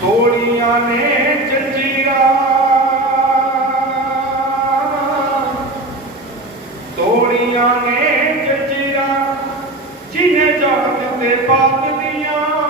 ਤੋੜੀਆਂ ਨੇ ਜੰਜੀਰਾ ਗੋਲੀਆਂ ਨੇ ਜੰਜੀਰਾ ਜਿਨੇ ਜਾਣ ਤੇ ਪਾਤ ਦੀਆਂ।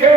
के